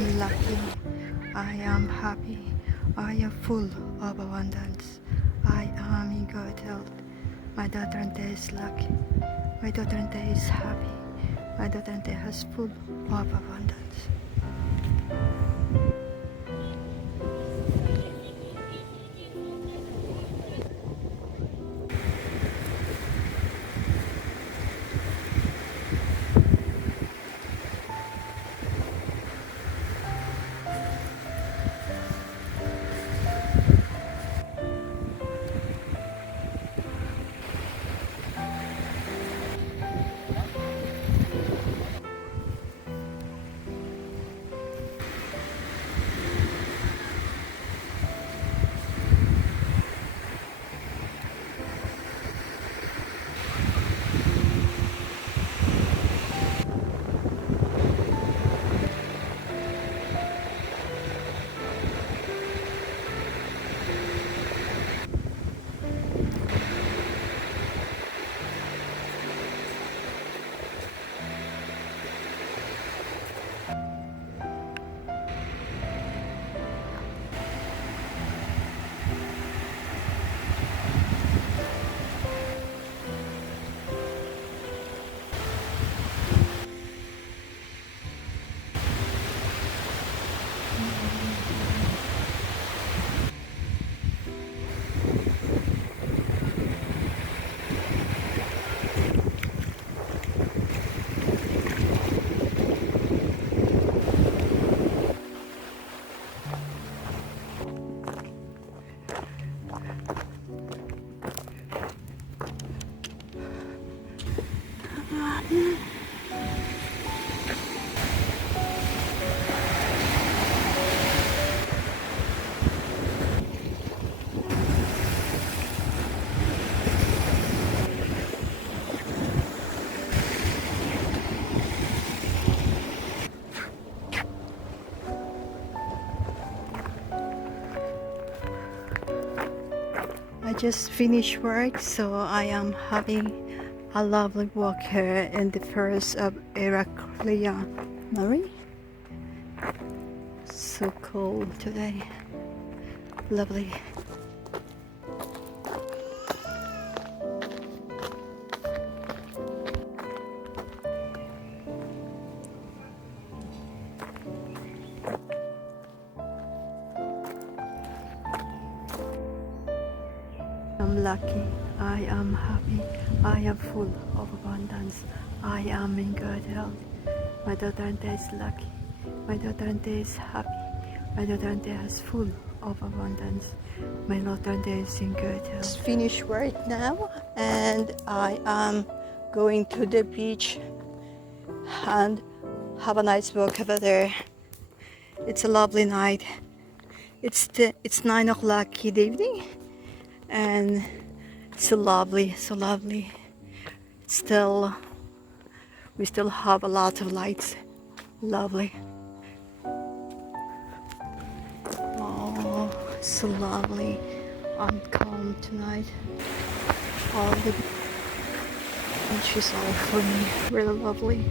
am lucky. I am happy. I am full of abundance. I am in good health. My daughter is lucky. My daughter is happy. My daughter has full of abundance. I just finished work, so I am having a lovely walk here in the forest of Eraclea Mare. So cold today. Lovely. I'm lucky, I am happy, I am full of abundance, I am in good health. My daughter is lucky, my daughter is happy, my daughter is full of abundance, my daughter is in good health. It's finished work now and I am going to the beach and have a nice walk over there. It's a lovely night. It's 9 o'clock in the evening. And it's so lovely. We still have a lot of lights. Lovely. Oh, so lovely. I'm calm tonight. All the beach is all for me. Really lovely.